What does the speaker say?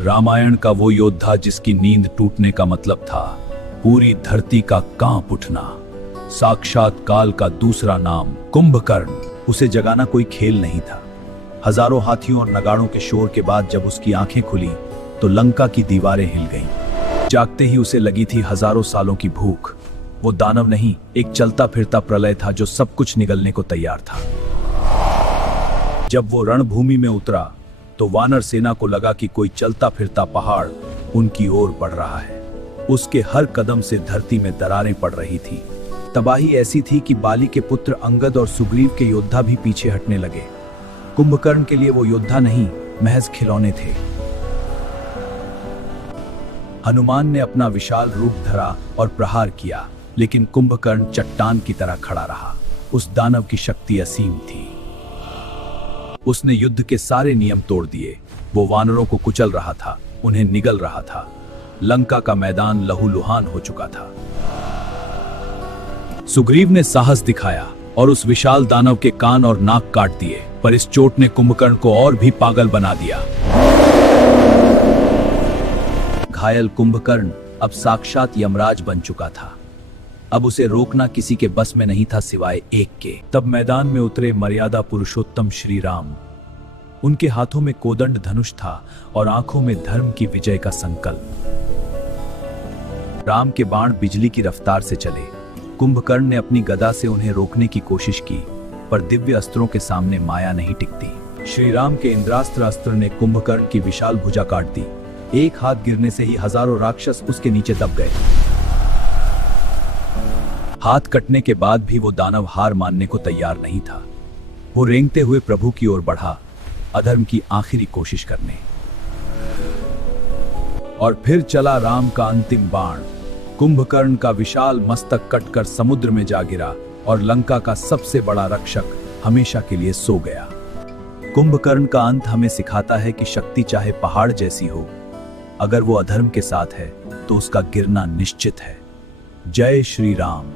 रामायण का वो योद्धा जिसकी नींद टूटने का मतलब था पूरी धरती का कांप उठना, साक्षात काल का दूसरा नाम कुंभकर्ण। उसे जगाना कोई खेल नहीं था। हजारों हाथियों और नगाड़ों के शोर के बाद जब उसकी आंखें खुली तो लंका की दीवारें हिल गईं। जागते ही उसे लगी थी हजारों सालों की भूख। वो दानव नहीं, एक चलता फिरता प्रलय था जो सब कुछ निगलने को तैयार था। जब वो रणभूमि में उतरा तो वानर सेना को लगा कि कोई चलता फिरता पहाड़ उनकी ओर बढ़ रहा है। उसके हर कदम से धरती में दरारें पड़ रही थी। तबाही ऐसी थी कि बाली के पुत्र अंगद और सुग्रीव के योद्धा भी पीछे हटने लगे। कुंभकर्ण के लिए वो योद्धा नहीं, महज खिलौने थे। हनुमान ने अपना विशाल रूप धरा और प्रहार किया, लेकिन कुंभकर्ण चट्टान की तरह खड़ा रहा। उस दानव की शक्ति असीम थी। उसने युद्ध के सारे नियम तोड़ दिए। वो वानरों को कुचल रहा था, उन्हें निगल रहा था। लंका का मैदान लहूलुहान हो चुका था। सुग्रीव ने साहस दिखाया और उस विशाल दानव के कान और नाक काट दिए, पर इस चोट ने कुंभकर्ण को और भी पागल बना दिया। घायल कुंभकर्ण अब साक्षात यमराज बन चुका था। अब उसे रोकना किसी के बस में नहीं था सिवाय एक के। तब मैदान में उतरे मर्यादा पुरुषोत्तम श्री राम। उनके हाथों में कोदंड धनुष था और आंखों में धर्म की विजय का संकल्प। राम के बाण बिजली की रफ्तार से चले। कुंभकर्ण ने अपनी गदा से उन्हें रोकने की कोशिश की, पर दिव्य अस्त्रों के सामने माया नहीं टिकती। श्री राम के इंद्रास्त्र अस्त्र ने कुंभकर्ण की विशाल भुजा काट दी। एक हाथ गिरने से ही हजारों राक्षस उसके नीचे दब गए। हाथ कटने के बाद भी वो दानव हार मानने को तैयार नहीं था। वो रेंगते हुए प्रभु की ओर बढ़ा, अधर्म की आखिरी कोशिश करने। और फिर चला राम का अंतिम बाण। कुंभकर्ण का विशाल मस्तक कटकर समुद्र में जा गिरा और लंका का सबसे बड़ा रक्षक हमेशा के लिए सो गया। कुंभकर्ण का अंत हमें सिखाता है कि शक्ति चाहे पहाड़ जैसी हो, अगर वो अधर्म के साथ है तो उसका गिरना निश्चित है। जय श्री राम।